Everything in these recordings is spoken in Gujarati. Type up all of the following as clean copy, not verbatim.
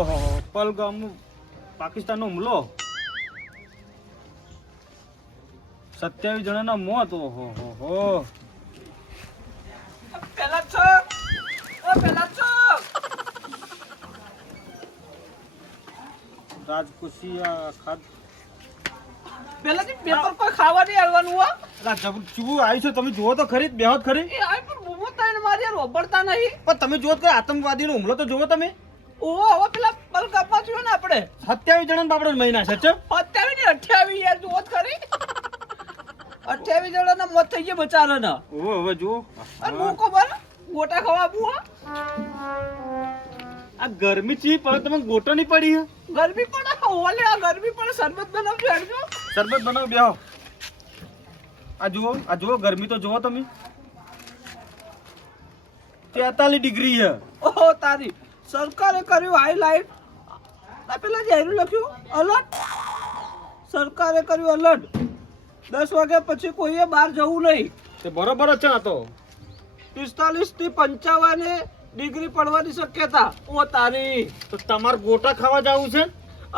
ઓહો પલગામ પાકિસ્તાનનો હુમલો 27 જણાના મોત. ઓહો હો પેલા છો રાજકોષિયા ખાદ પેલાથી પેપર કોઈ ખાવા નહીં આવવાનું હો. ચૂ આવી છે તમે જુઓ તો ખરી બેહોત ખરી એ આય પણ બૂમો તાઈને મારી યાર ઓબળતા નહીં. પણ તમે જુઓ કે આતંકવાદીનો હુમલો તો જુઓ તમે. ઓહો હવે પેલા પલગામમાં થયો ને આપણે 27 જણાના બાપડો મહિના છે 27 ને 28 યાર જુઓ તો ખરી 28 જણાના મોત થઈ ગયા બચારાના. ઓહો હવે જુઓ અને હું ખબર ગોટા ખવા બુઆ આ ગરમી ચી પણ તમે ગોટો નહીં પડી હે. ગરમી પડે ઓલે આ ગરમી પડે શરબત બનાવજો હેડજો. શરબત બનાવ બેહો. આ જુઓ ગરમી તો જુઓ તમે 43 ડિગ્રી છે. ઓહો તારી સરકારે કર્યું હાઈલાઇટ. આ પેલા જે હેરું લખ્યું અલર્ટ. સરકારે કર્યું અલર્ટ 10 વાગ્યા પછી કોઈએ બહાર જવું નહીં. તે બરોબર જ છે આ તો. 45 થી 55 ડિગ્રી પડવાની શક્યતા. ઓ તારી તો તમારે ગોટા ખાવા જવું છે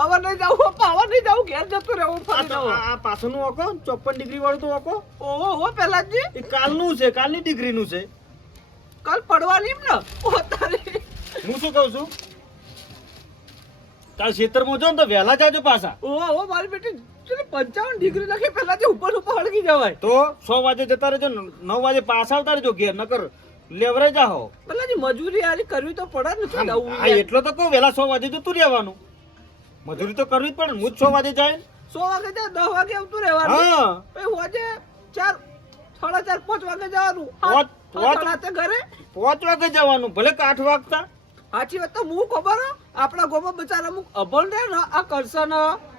હવે નહીં જાવું પાવા નહીં જાવું ઘેર જતું રહેવું ફરી જવું. આ પાછળનું ઓકો 54 ડિગ્રી વાળું તો ઓકો ઓહો હો પેલાજી એ કાલનું છે કાલની ડિગ્રીનું છે. કાલ પડવાની ને ઓ તારી હું શું કહું છું કાલ ખેતરમાં જો ને તો વહેલા જાજો પાછા. ઓહો મારી બેટી 55 ડિગ્રી લખી પેલાથી ઉપર હળગી જવાય. તો 6 વાગે જતા રહેજો 9 વાગે પાછા આવતા રહેજો ઘેર નકર લેવરે જાઓ. પેલાજી મજૂરી યારી કરવી તો પડે ને શું જવું હા એટલો તો કહું વહેલા 6 વાગે જતું રહેવાનું. મજૂરી તો કરવી જ પડે ને. હું જ 6 વાગે જાય 100 વાગે જાય 10 વાગે આવતું રહેવાનું. હા પછી હોજે 4 4:30 5 વાગે જવાનું. પોચ રાતે ઘરે 5 વાગે જવાનું ભલે કે 8 વાગતા. સાચી વાત તો હું ખબર હે, આપણા ગામમાં બચારા અમુક અભણ રહે ને આ કરશન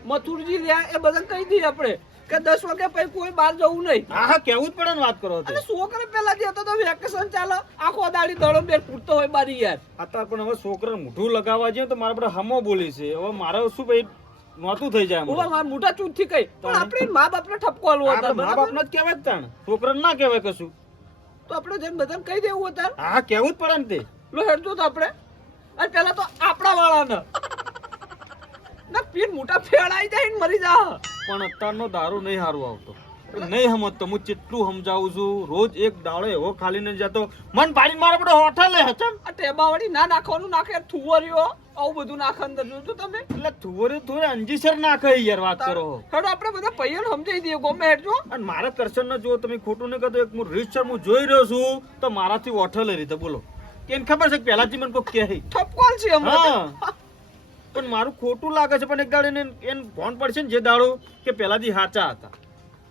મથુરજી રહ્યા એ બધા કહી દઈએ આપણે કે 10 વાગે પછી કોઈ બહાર જવું નહીં. હા હા કેવું જ પડે ને વાત કરો. અને છોકરા પેલા જે હતો તો વેકેશન ચાલે આખો દાડી દડો બેર ફૂટતો હોય બારી યાર. અત્યારે પણ હવે છોકરાને મોઢું લગાવવા જઈએ તો મારા બધા હમો બોલી છે. હવે મારે શું ભાઈ નોતું થઈ જાય. ઓવા મારા મોટા ચૂત થી કઈ પણ આપણે મા બાપને ઠપકો આલવો હતો. મા બાપને જ કહેવાય જ તાણ છોકરાને ના કહેવાય કશું. તો આપણે જેમ બધાને કહી દેવું હતા. હા કેવું જ પડે ને તે. લો હેડજો તો આપણે અને પેલા તો આપણા વાળાને ના પીર મોટા ફેડ આવી જાય ને મરી જા. પણ અત્યારનો દારૂ નહીં સારું આવતો. નહીં સમજતો હું કેટલું સમજાવું છું. રોજ એક દાડો એવો ખાલી નહીં જતો મન પાડીને મારે બધો હોઠલ હચમ. આ ટેબાવાળી ના નાખવાનું નાખે થુવરીઓ આવું બધું નાખે અંદર જોજો તમે. એટલે થુવરી થોડી અંજીસર નાખે યાર વાત કરો. હેડો આપણે બધા પૈયન સમજાઈ દઈએ ગોમે હેડજો. અને મારા કરશન ને જો તમે ખોટું નહીં કહેતો એક હું રીત હું જોઈ રહ્યો છું તો મારાથી હોઠલ રીતે બોલો એને ખબર છે કે પહેલાથી મને કોઈ કહે ઠપકોલ છે હમણાં. પણ મારું ખોટું લાગે છે પણ એક દાડો એને ફોન પડશે ને જે દાડો કે પહેલાથી સાચા હતા.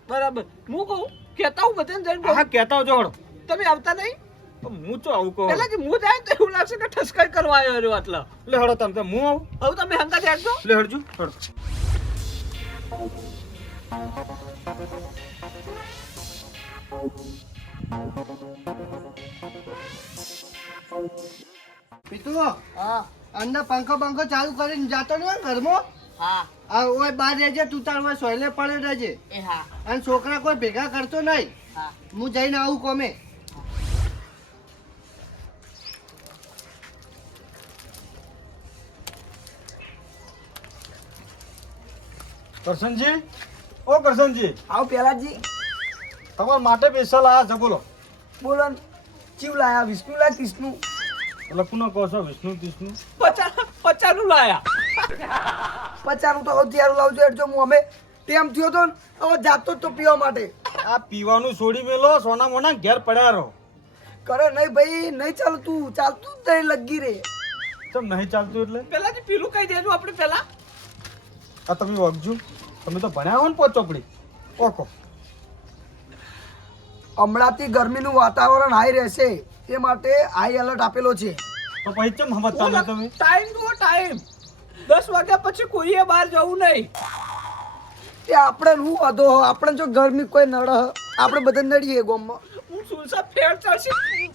બરાબર હું કહું કેતા હું બધાને જઈને હા કહેતા હોજો હળો. તમે આવતા નહીં હું તો આવું કહું પેલા હું જાય તો એવું લાગશે કે ઠસકાઈ કરવા આવ્યો રહ્યો આટલા. લે હળો તમે હું આવું હવે તમે હંગા હેડજો. લે હળજો હળો. પીતુ અંદર પંખો બંખો ચાલુ કરીને જાતો નહીં હોય ઘરમાં. આ ઓય બહાર રહેજે તું તાર ઓય સોયલે પડે રહેજે. અને છોકરા કોઈ ભેગા કરતો નહીં. હું જઈને આવું કોમે. કરશનજી ઓ કરશનજી આવો પેલાજી તમારા માટે સ્પેશિયલ આયા છે બોલો. બોલો ચીવ લાયા વિષ્ણુ લાયા કૃષ્ણુ એટલે પુનઃ કહો છો વિષ્ણુ કૃષ્ણુ 50 નું લાયા. 50 નું તો હવે તૈયાર લાવજો એટલે હું અમે તેમ થયો તો ને હવે જાતો જ તો પીવા માટે. આ પીવાનું છોડી મેલો સોના મોના ઘેર પડ્યા રહો. કરે નહીં ભાઈ નહીં ચાલતું ચાલતું જ નહીં લગી રે. તમ નહીં ચાલતું એટલે પેલાજી પીલું કહી દેજો આપણે પેલા. આ તમે વગજો તમે તો ભણ્યા હો ને પોચ ચોપડી ઓકો. હમણાંથી ગરમીનું વાતાવરણ હાઈ રહેશે તે માટે હાઈ એલર્ટ આપેલો છે. તો પછી ચમ સમજતા નહીં તમે. ટાઈમ જુઓ ટાઈમ 10 વાગ્યા પછી કોઈએ બહાર જવું નહીં. તે આપણે હું વાંધો આપણે જો ગરમી કોઈ નડે આપણે બધા નડીએ ગામમાં. હું સુલસા ફેર ચડશે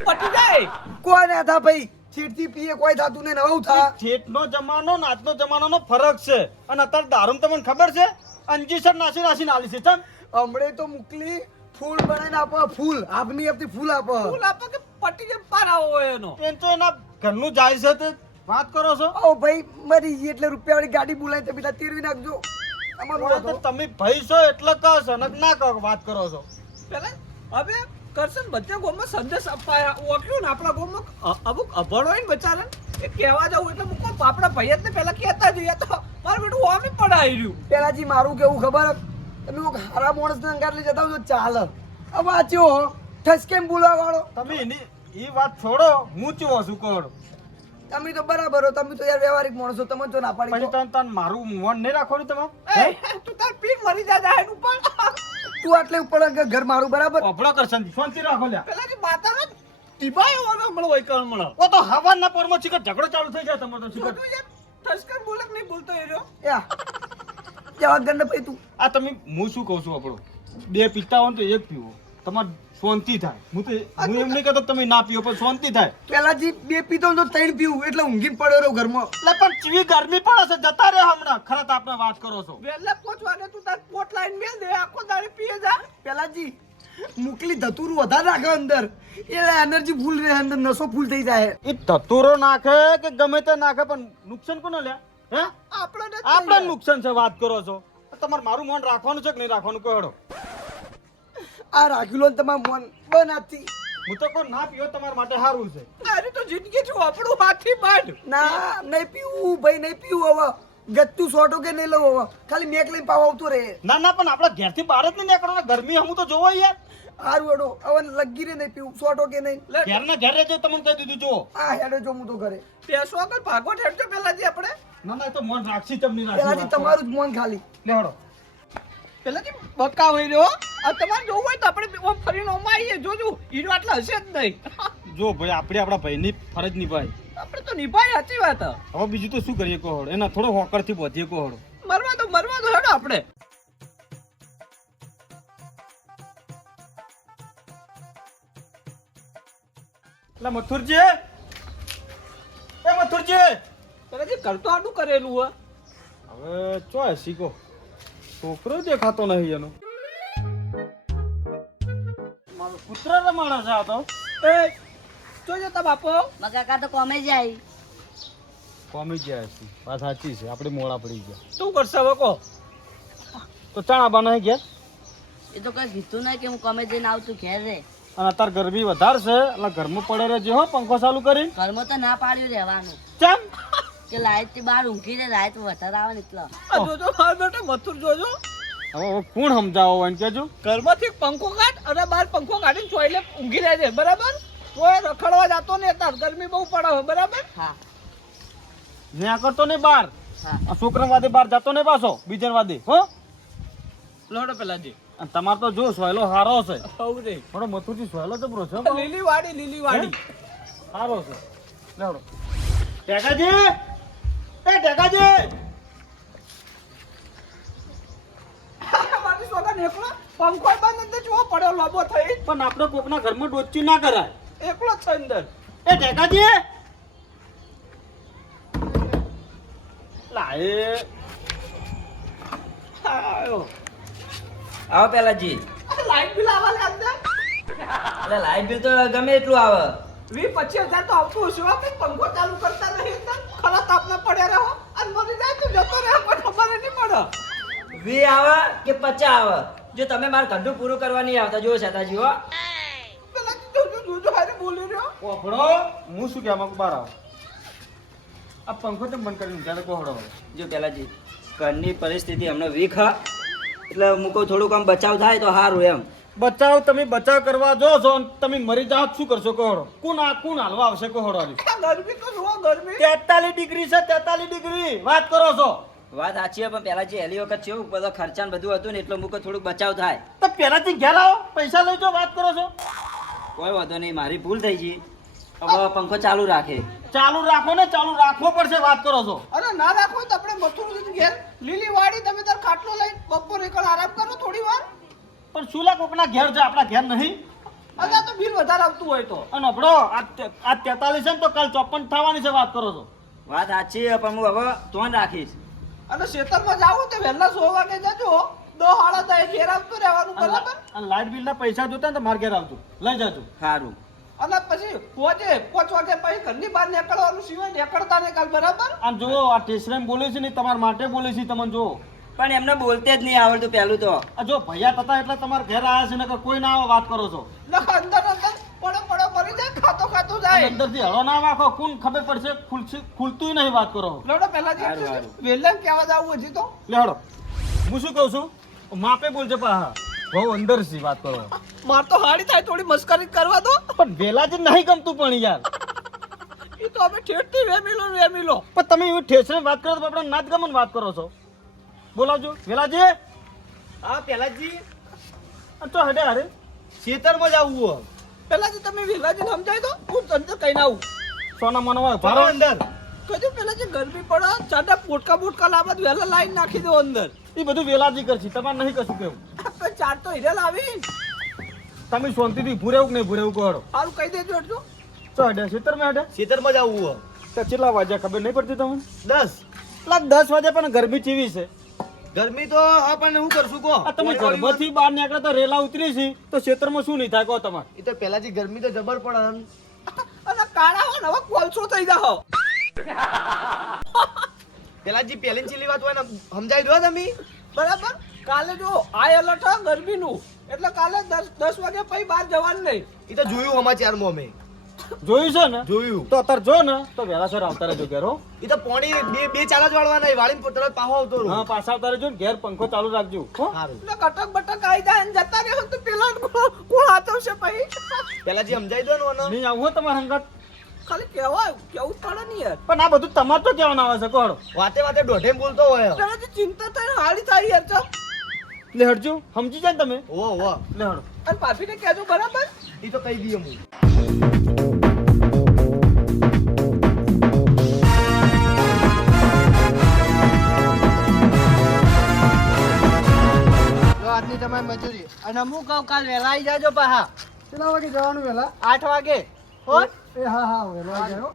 પટી જાય. કોઈ ના થા ભાઈ છીટથી પીએ કોઈ થાતું ને નવું થા. જેટનો જમાનો ને આજનો જમાનાનો ફરક છે. અને અત્યારે દારૂ તમને ખબર છે અંજીસર નાસી નાસીને આલી છે ચમ. હમણે તો મોકલી ફૂલ બનાવીને આપો ફૂલ આપની આપતી ફૂલ આપો. ફૂલ આપો કે પટી જે પાર આવો હોય એનો. એમ તો એના ઘરનું જાય છે તે વાત કરો છો ઓ ભાઈ મરી ગઈ એટલે રૂપિયાવાળી ગાડી બોલાય તો પેલા તેરવી નાખજો અમારો ઓય તો તમે ભાઈ છો એટલે કહો છો નક ના કહો વાત કરો છો પેલા હવે કરશન બધા ગામમાં સંદેશ અપાયા ઓક્યું ને આપણા ગામમાં અમુક અભણ હોય ને બચારા એ કહેવા જવું એટલે મૂકો આપણા ભાઈ ને પેલા કહેતા જઈએ તો મારું બેટું ઓમી પડાઈ રહ્યું પેલાજી મારું કેવું ખબર તમે કોક હારા માણસ ને અંગાર લઈ જતા હો તો ચાલે હવે આ ચો ઠસકેમ બોલાવા વાળો તમે એની એ વાત છોડો હું ચેવો છું કહો તમે તો બરાબર હો તમે તો યાર વ્યવહારિક માણસો તમે તો ના પાડી પછી દો. તન મારું મોન નહીં રાખવાનું તમે તું તાર પીર મરી જા એનું પણ તું આટલે ઉપર અંગે ઘર મારું બરાબર અભળો કરશન શાંતિ રાખો લ્યા પેલા જે માતાનો ટીબાયો હોનો મળો હોય કણ મળો ઓ તો હવાના પોરમાં ચીકર ઝઘડો ચાલુ થઈ જાય તમારો તો ચીકર તું યાર ઠસકર બોલક નહીં બોલતો એ રહ્યો યા જવા ગંડ ભાઈ તું આ તમે હું શું કહું છું આપણો બે પીતા હોય ને તો એક પીવો તમારે શાંતિ થાય હું એમ નહીં કહેતો તમે ના પીવો પણ શાંતિ થાય પેલાજી બે પીતો ને તો ત્રણ પીવું એટલે ઊંઘી પડ્યો રહ્યો ઘરમાં એટલે પણ ચીવી ગરમી પડે છે જતા રહે હમણાં ખરા તો આપણે વાત કરો છો વહેલા પહોંચવાને તું તાર પોટ લાઈન મેલ દે આખો દાડી પીએ જા પેલાજી મુકલી ધતુરું વધારે રાખે અંદર એટલે એનર્જી ફૂલ રહે અંદર નસો ફૂલ થઈ જાય એ ધતુરો નાખે કે ગમે તે નાખે પણ નુકસાન કોને લે હે આપણે નુકસાન છે વાત કરો છો તમારે મારું મન રાખવાનું છે કે નહીં રાખવાનું કહો આ રાખી લો ને તમારું મન બનાતી હું તો કોઈ ના પીવો તમારા માટે સારું છે તારી તો જિંદગી છું આપણું હાથી બાંધ ના નહીં પીવું ભાઈ નહીં પીવું હવે ગત્તું સોટો કે નહીં લઉં હવે ખાલી મેક લઈને પાવ આવતો રહે ના ના પણ આપણે ઘેરથી બહાર જ નહીં નીકળવાનું ગરમી હમું તો જોવો યાર હારું હેડો હવે લગી રે નહીં પીવું સોટો કે નહીં ઘેર ના ઘેર રહેજો તમને કહી દીધું જુઓ આ હેડો જો હું તો ઘરે પેસો આગળ ભાગો ઠેરજો પેલાજી આપણે ના ના એ તો મન રાખશી તમને પેલાજી તમારું જ મન ખાલી લેવડો પેલાજી બકા હોય રહ્યો આ તમારે જોવું હોય તો આપણે ઓમ ફરીને ઓમાં આવીએ જોજો હીરો આટલા હશે જ નહીં જો ભાઈ આપણે આપણા ભાઈની ફરજ નિભાઈ આપણે તો નિભાઈ સાચી વાત હવે બીજું તો શું કરીએ કોહડ એના થોડો હોકર થી પહોંચીએ કોહડ મરવા દો હેડો આપણે એટલે મથુરજી એ મથુરજી પેલાજી કરતો આટલું કરેલું હે હવે ચોય શીખો છોકરો દેખાતો નહીં એનો મારો પુત્ર રમાણા છે આ તો એ જોજો તા બાપો કાકા તો કોમે જાય કોમી ગયા છે વાત સાચી છે આપણે મોડા પડી ગયા શું કરશે હવે કહો તો ચણા બનાવી ગયા એ તો કઈ કીધું નહીં કે હું કોમે જઈને આવતું ઘેર રે અને અત્યારે ગરમી વધારે છે એટલે ઘરમાં પડે રહેજે હો પંખો ચાલુ કરી ઘરમાં તો ના પાડ્યું રહેવાનું ચમ કે લાઈટ થી બહાર ઊંઘી રે લાઈટ વધારે આવે ને એટલે આ જોજો માર બેટા મથુર જોજો હવે કોણ સમજાવો હોય ને કેજો ઘરમાંથી પંખો કાઢ અને બહાર પંખો કાઢીને ચોઈલે ઊંઘી રહેજે બરાબર કોઈ રખડવા જાતો ને તાર ગરમી બહુ પડે છે બરાબર હા જ્યાં કરતો ને બહાર હા આ છોકરા વાદે બહાર જતો ને પાછો બીજા વાદે હો લોડો પેલાજી અને તમારે તો જો સોયલો હારો છે હવ રે થોડો મથુરજી સોયલો જબરો છે લીલી વાડી હારો છે લેવડો ટેકાજી એ ટેકાજી મારી સોગન એકલો પંખો બંધ અંદર જોવો પડ્યો લોબો થઈ પણ આપણે કોકના ઘરમાં ડોચી ના કરાય એકલો જ છે અંદર એ ટેકાજી લાએ આયો આવો પેલાજી લાઈટ બિલ આવે લે અંદર એટલે લાઈટ બિલ તો ગમે એટલું આવે 20-25 હજાર તો આવતું હશે હો, કંઈ પંખો ચાલુ કરતા નહીં અંદર ખરા તાપના પડ્યા રહો અને મરી જાય તો જતો રહે કોઈ ખબર નહીં પડે 20 આવે કે 50 આવે જો તમે મારું ધંધું પૂરું કરવા નહીં આવતા જો શેતાજી હો પેલાજી જોજો હારે બોલી રહ્યો કોફડો હું શું કહેવા માંગુ બહાર આવો આ પંખો તો બંધ કરીને ત્યારે કોફડો જો પેલાજી ઘરની પરિસ્થિતિ હમણાં વીક હા એટલે હું કહું થોડુંક આમ બચાવ થાય તો સારું એમ બચાવ તમે બચાવ કરવા જો છો અને તમે મરી જાઓ તો શું કરશો કોહડો કોણ હાલવા આવશે કોહડો ગરમી તો જુઓ ગરમી 43 ડિગ્રી છે 43 ડિગ્રી વાત કરો છો વાત સાચી છે પણ પેલાજી પહેલી વખત છે બધો ખર્ચા ને બધું હતું ને એટલે હું કહું થોડુંક બચાવ થાય તો પહેલાથી ઘેર આવો પૈસા લઈ જાઓ વાત કરો છો કોઈ વાંધો નહીં મારી ભૂલ થઈ ગઈ હવે પંખો ચાલુ રાખે ચાલુ રાખો ને ચાલુ રાખવો પડશે વાત કરો છો અરે ના રાખો તો આપણે મથુર ઘેર લીલી વાડી તમે તાર ખાટલો લઈ બપોર એકલ આરામ કરો થોડી વાર પણ સુલા કોકના ઘેર છે આપણા ઘેર નહીં અને આ તો બિલ વધારે આવતું હોય તો અને આપણો આ 43 છે ને તો કાલ 54 થવાની છે વાત કરો છો વાત સાચી છે પણ હું હવે ધ્યાન રાખીશ અને ખેતરમાં જાવ તો વહેલા 100 વાગે જજો 10 સાડા 10 ઘેર આવતું રહેવાનું બરાબર અને લાઇટ બિલ ના પૈસા જોતા ને તો માર ઘેર આવતું લઈ જાજો સારું અને પછી પોચે 5 વાગે પછી ઘરની બહાર નીકળવાનું સિવાય નીકળતા નહીં કાલ, બરાબર? આમ જુઓ આ ટેસરેમ બોલે છે ને તમારા માટે બોલે છે તમને જો પણ એમને બોલતે જ નહીં આવડતું પહેલું તો. આ જો ભૈયા થતા એટલે તમારા ઘેર આવ્યા છે ને કે કોઈ ના આવે વાત કરો છો નકર અંદર પડો કરી જાય, ખાતો જાય. અંદર થી હળો ના વાખો કોણ ખબર પડશે ખુલતું નહીં વાત કરો લોડો પહેલા હારું, હારું. વેલન કેવા જાવું હજી તો? લે હળો હું શું કહું છું માપે બોલજો પાહા બહુ અંદર થી વાત કરો માર તો હાડી થાય, થોડી મસ્કરી કરવા દો. પણ વેલા જ નહીં ગમતું પણ યાર એ તો અમે ઠેઠથી વેમી લો. પણ તમે એવી ઠેસરે વાત કરો તો આપણે નાચ ગમન વાત કરો છો બોલાવજો વેલાજી હા પેલાજી તો હડે અરે ખેતરમાં જવું પહેલાથી તમે વેલાજીને સમજાવી દો, હું અંદર કઈ ના આવું. સોના મનવા ભારો ભારો અંદર કદી પહેલાથી ગરમી પડે, ચાટા પોટકા લાવવા વેલા લાઈન નાખી દો અંદર. એ બધું વેલાજી કરશે તમારે નહીં કશું કેવું આપણે ચાર તો હીરે લાવી. તમે શાંતિથી ભૂરેવું કે નહીં ભૂરેવું કહો સારું કહી દેજો એટલું. તો હડે ખેતરમાં હડે ખેતરમાં જવું તો કેટલા વાગ્યા ખબર નહીં પડતી તમને 10 પેલા 10 વાગે પણ ગરમી ચીવી છે ગરમી તો આપણને શું કરશું કહો આ તમે ઘરમાંથી બહાર નીકળે તો રેલા ઉતરી છે તો ખેતરમાં શું નહીં થાય કહો તમારે એ તો પેલાથી ગરમી તો જબર પડે અને કાળા હોય ને હવે કોલસો થઈ જાઓ. પેલાજી પહેલી છેલ્લી વાત હોય ને સમજાવી દો તમે બરાબર? કાલે જો હાઈ એલર્ટ હા ગરમીનું, એટલે કાલે 10 વાગે પછી બહાર જવાનું નહીં. એ તો જોયું સમાચારમાં અમે જોયું છે ને જોયું તો અત્યારે જો ને તો વહેલાસર આવતા રહેજો ઘેર હો એ તો પોણી બે ચાલ જ વાળવાના વાળીને તરત પાહો આવતો રહું હા પાછા આવતા રહેજો ને ઘેર પંખો ચાલુ રાખજો હો સારું એટલે કટક બટક આવી જાય ને જતા રહે તો પેલા કોણ હાથવશે પછી? પેલાજી સમજાવી દો ને મને. નહીં આવું હો તમારા હંગાત ખાલી કેવું પડે ને યાર. પણ આ બધું તમારે તો કહેવાનું આવે છે કોણ વાતે વાતે દોઢે બોલતો હોય પેલાથી ચિંતા થાય હાડી થાય યાર. ચાલ. લે હટજો સમજી જાય ને તમે ઓ ઓ લે હડો અને ભાભીને કહેજો, બરાબર? એ તો કહી દઈએ હું આજની તમારી મજૂરી અને હું કહું કાલ વહેલા આવી જાજો પાહા કેટલા વાગે જવાનું વહેલા? 8 વાગે હો એ હા વહેલા આવી જાઓ.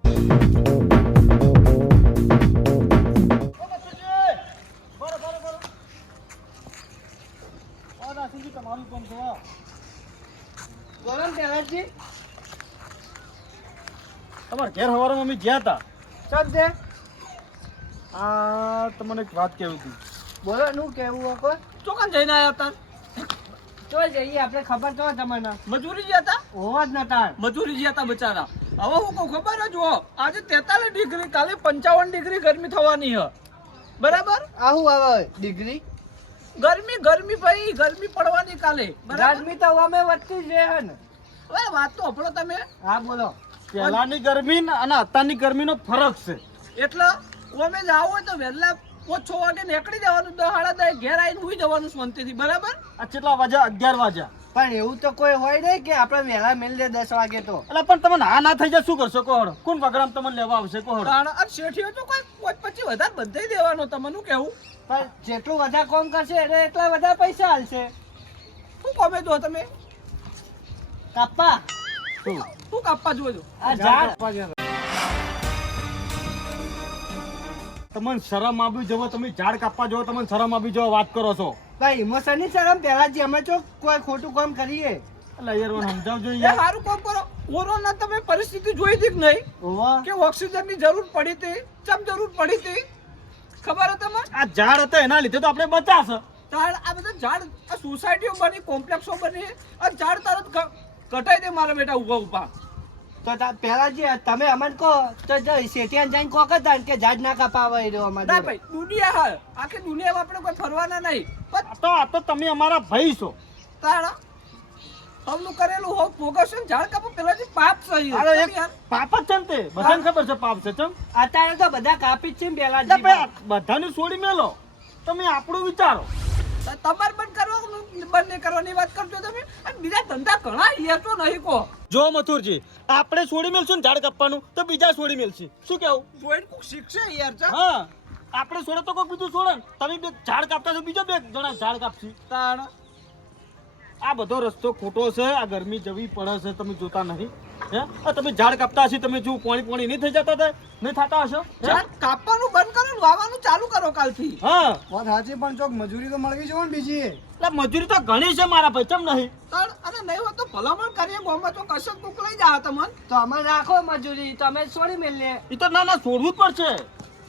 તમારું કામ થવા બોલો ને પેલાજી તમારા ઘેર હવારમાં અમે ગયા હતા ચાલ તે આ તમને એક વાત કહેવી હતી બોલો નું કેવું હકો ચોકન જઈને આવ્યા હતા. તો જઈએ આપણે ખબર તો હોય તમને મજૂરી ગયા હતા. હોવા જ નતા મજૂરી ગયા હતા બચારા. હવે હું કહું ખબર જ હો, આજે 43 ડિગ્રી, કાલે 55 ડિગ્રી ગરમી થવાની છે. બરાબર? આવું આવે ડિગ્રી ગરમી ભાઈ, ગરમી પડવાની કાલે. બરાબર? ગરમી તો અમે વધતી જ રહે ને હવે વાત તો હપડો તમે. હા બોલો પહેલાની ગરમી અને અત્યારની ગરમીનો ફરક છે એટલે અમે જ આવો હોય તો વહેલા 5-6 વાગે નીકળી જવાનું, 10-10 ઘેર આવીને સુઈ જવાનું શાંતિથી. બરાબર? આ કેટલા વાગ્યા 11 વાગ્યા પણ એવું તો કોઈ હોય નહીં કે આપણે વહેલા મેલ દે 10 વાગે તો એટલે પણ તમને આ ના થઈ જાય શું કરશો કોહડો કોણ વગડામ તમને લેવા આવશે કોહડો કારણ આ શેઠીઓ તો કોઈ 5-25 વધારે બંધાઈ દેવાનો. તમને કેવું? પણ જેટલું વધારે કામ કરશે એટલે એટલા વધારે પૈસા હાલશે શું કોમે જો તમે? કાપા શું કાપવા જોજો? આ ઝાડ તમને શરમ આવી જવો તમે ઝાડ કાપવા જવો તમને શરમ આવી જવો વાત કરો છો ભાઈ ઇમોશન ની શરમ પેલાજી અમે તો કોઈ ખોટું કામ કરીએ એટલે યાર મને સમજાવજો એ યાર સારું કામ કરો. કોરોના તમે પરિસ્થિતિ જોઈ હતી કે નહીં? ઓવા કે ઓક્સિજન ની જરૂર પડી હતી? ચમ જરૂર પડી હતી ખબર હે તમને? આ ઝાડ હતા એના લીધે તો આપણે બચાશે ઝાડ, આ બધા ઝાડ, આ સોસાયટીઓ બની, કોમ્પ્લેક્સો બની, આ ઝાડ તરત કટાઈ દે મારા બેટા ઉભા. તો પેલાજી તમે અમને કહો તો જો શેઠિયાને જઈને કહો કે તાન કે ઝાડ ના કાપાવા એ રહ્યો અમારે ના ભાઈ, દુનિયા હા, આખી દુનિયામાં આપણે કોઈ ફરવાના નહીં. પણ આ તો તમે અમારા ભાઈ છો તારા હમનું કરેલું હોક ભોગવશે ને ઝાડ કાપો પેલાથી પાપ છે યાર. અરે એક યાર, પાપ જ છે ને તે બધાને ખબર છે પાપ છે ચમ અત્યારે તો બધા કાપી જ છે ને એટલે પેલાજી ભાઈ બધાને છોડી મેલો તમે આપણું વિચારો તમારે બંધ કરવાનું, બંધ નહીં કરવાની વાત કરજો તમે. અને બીજા ધંધા ઘણા યાર તો નહીં કહો. જો મથુરજી આપણે છોડી મેલશું ને ઝાડ કાપવાનું તો બીજા છોડી મેલશે શું કેવું જોઈને કોક શીખશે યાર. ચા હા આપણે છોડે તો કોઈ બીજું છોડે ને તમે બે ઝાડ કાપતા છો બીજો બે જણા ઝાડ કાપશે તાણ આ બધો રસ્તો ખોટો છે, આ ગરમી જવી પડે છે, તમે જોતા નહીં હે? આ તમે ઝાડ કાપતા હશે, તમે જો પાણી નહીં થઈ જતા હતા, નહીં થતા હશો હે? ઝાડ કાપવાનું બંધ કરો ને વાવવાનું ચાલુ કરો કાલથી. હા વાત સાચી, પણ ચોક મજૂરી તો મળવી જોઈએ ને બીજી. એટલે મજૂરી તો ઘણી છે મારા ભાઈ, ચમ નહીં? અને નહીં હોય તો ભલામણ કરીએ ગામમાં તો કશક મોકલાઈ જા તમને. તો અમે રાખો મજૂરી, તમે છોડી મેલીએ. એ તો ના છોડવું જ પડશે,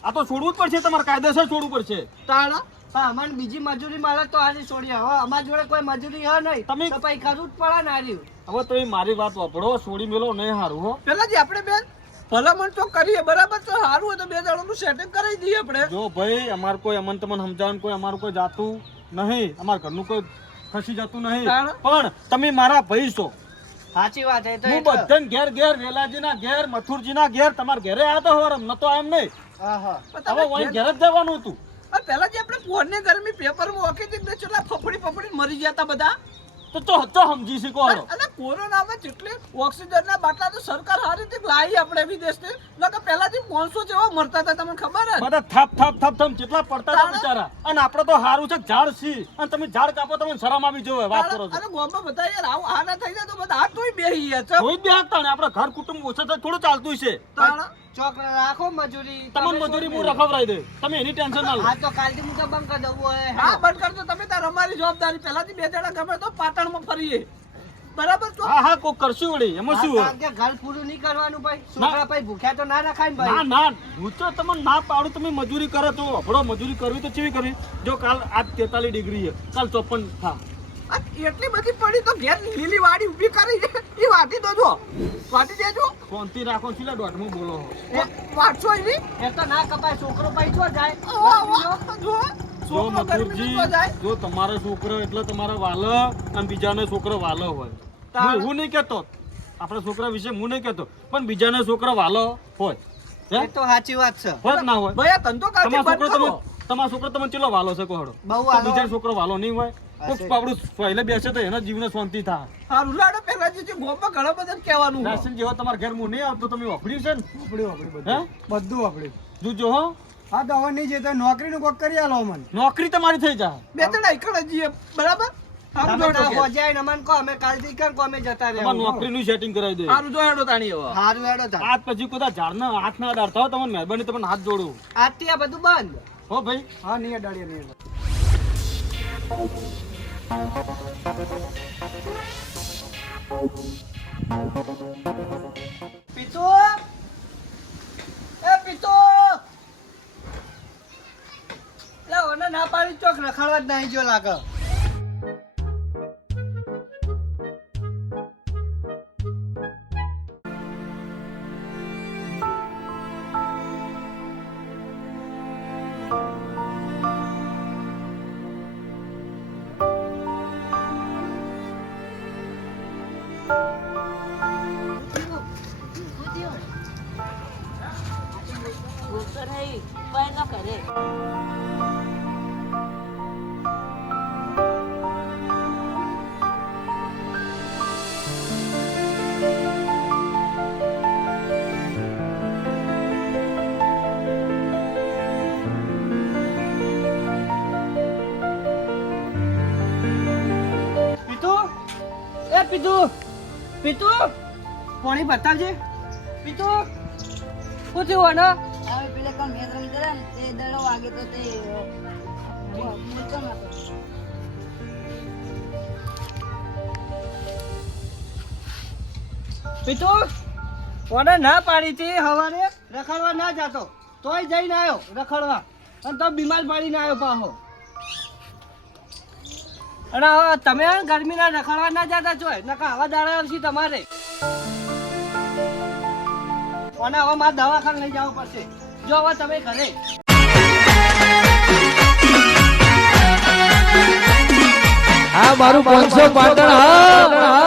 આ તો છોડવું જ પડશે, તમારે કાયદેસર છોડવું પડશે. તાણા પણ અમને બીજી મજૂરી મળે તો આજે છોડીએ. હવે અમારી જોડે કોઈ મજૂરી હે નહીં, તમે- તો પછી કરવું જ પડે ને હાર્યું. હવે તો એ મારી વાત વાપરો, છોડી મેલો નહીં હારું હો. પેલા જે આપણે બેન ભલામણ તો કરીએ બરાબર, તો સારું હોય તો 2 દાડાનું સેટિંગ કરી દઈએ આપણે. જો ભાઈ અમાર કોઈ અમન તમને સમજાવવાનું કોઈ અમારું કોઈ જાતું નહીં, અમારા ઘરનું કોઈ ખસી જતું નહીં, તાણ. પણ તમે મારા ભાઈ છો. સાચી વાત એ તો. હું બધાને ઘેર ઘેર વેલાજીના ઘેર મથુરજીના ઘેર તમારા ઘરે આવ્યા તો હોરમ નતો એમ નહીં. હા હા. પણ હવે તમે વहीं ઘેર જ જવાનું હતું. પેલા જે આપણે ફોનની ગરમી પેપરમાં વાંકી હતી ને કેટલા ફફડી મરી ગયા હતા બધા. તો સમજી શકો હાલો. અને કોરોનામાં જેટલી ઓક્સિજનના બાટલા તો સરકાર સારી રીતે લાવી આપણે વિદેશથી, નકર પહેલાથી 500 જેવા મરતા હતા, તમને ખબર જ. બધા થપ જેટલા પડતા હતા બિચારા. અને આપણે તો હારું છે ઝાડ સી, અને તમે ઝાડ કાપો તમને શરમ આવી જોવે, વાત કરો છો. અને ગામમાં બધા યાર આવું આ ના થઈ જાય તો બધા હાથ તોય બેહી ગયા છે. કોઈ બી હાકતા ને આપણે ઘર કુટુંબ ઓછા થાય થોડું ચાલતું છે. તાણા. ચોક રાખો મજૂરી. તમને મજૂરી હું રખવરાઈ દે, તમે એની ટેન્શન ના લો. હા તો કાલથી હું તો બંધ કરી દઉં હોય. હા બંધ કરજો તમે, તાર અમારી જવાબદારી. પહેલાથી 2 દાડા ગમે તો પાટણમાં ફરીએ બરાબર. તો હા કોક કરશું વળી, એમાં શું હોય? કે ઘર પૂરું નહીં કરવાનું ભાઈ. છોકરા ભાઈ ભૂખ્યા તો ના રખાય ને ભાઈ. ના હું તો તમને ના પાડું, તમે મજૂરી કરો તો હબળો મજૂરી કરવી તો કેવી કરવી? જો કાલ આજ 43 ડિગ્રી છે, કાલ 54 થા. આ એટલી બધી પડી તો ઘેર લીલી વાડી ઊભી કરી છે, એ વાટી દો જો, વાટી દેજો. શાંતિ રાખો, છેલ્લા દોઢમું બોલો. વાટશો એની. એ તો ના કપાય, છોકરો ભાઈ છો જાય. જો જો છોકરો ગરમીમાં મથુરજી, તો જાય. જો તમારો છોકરો એટલે તમારા વાલો અને બીજાનો છોકરો વાલો હોય. હું એવું નહીં કહેતો, આપણા છોકરા વિશે હું નહીં કહેતો, પણ બીજાનો છોકરો વાલો હોય. હે? એ તો સાચી વાત છે. હોય કે ના હોય? ભાઈ આ ધંધો કાઢી તમારો છોકરો બંધ કરો. તમારો છોકરો તમને ચેલો વાલો છે કોહડો? બહુ તો વાલો. બીજાનો છોકરો વાલો નહીં હોય? કોક પાપડું પહેલે બેસે તો એના જીવને શાંતિ થાય. હારું લાડો પહેલા જે ગોપમાં ઘણા બધા કહેવાનું હોય. રાશન જેવા તમારા ઘર હું નહીં આવતો, તમે વાપર્યું છે ને? વાપર્યું હે? બધું વાપર્યું. જોજો હો, હા તો હવે નહીં જતા નોકરીનું કોક કરી આલો મને. નોકરી તમારી થઈ જાય. 2 દાડા એકડ જઈએ બરાબર. હારું તમે તો જોડો કે. હોજાય ને અમને કહો, અમે કાલથી કેમ કોમે જતા તમારે રહેવું. નોકરીનું સેટિંગ કરાવી દે. હારું જોડો તાણી હવે. હારું હેડો તાર. આજ પછી કોઈ ઝાડના હાથ ના અડાડતા હો, તમને મહેરબાની તમને હાથ જોડું આજથી આ બધું બંધ. હો ભાઈ. હા નહીં અડાડીએ નહીં. પીતો એ પીતો લે ઓને ના પાડી ચોક રખાડવા જ નહીં જો લાગે. બોલતો નહીં, કોઈ ન કરે. પીતું એ પીતું પીતું પાણી બતાવજે. પીતું શું થયું આને? હવે પેલે કોણ મેચ રમી કરે ને તે દડો વાગે તો તે મૂર્છો નતો. પીતું ઓને ના પાડી હતી હવારે રખડવા ના જાતો, તોય જઈને આવ્યો રખડવા, અને તો બીમાર પડીને આવ્યો પાછો. અને હવે તમે ગરમીના રખડવા ના જતા છો, નકા આવા દાડા આવશે તમારે. અને હવે મારે દવાખાને લઈ જવું પડશે. જો હવે તમે ઘરે આ મારું 500 પાટણ હા.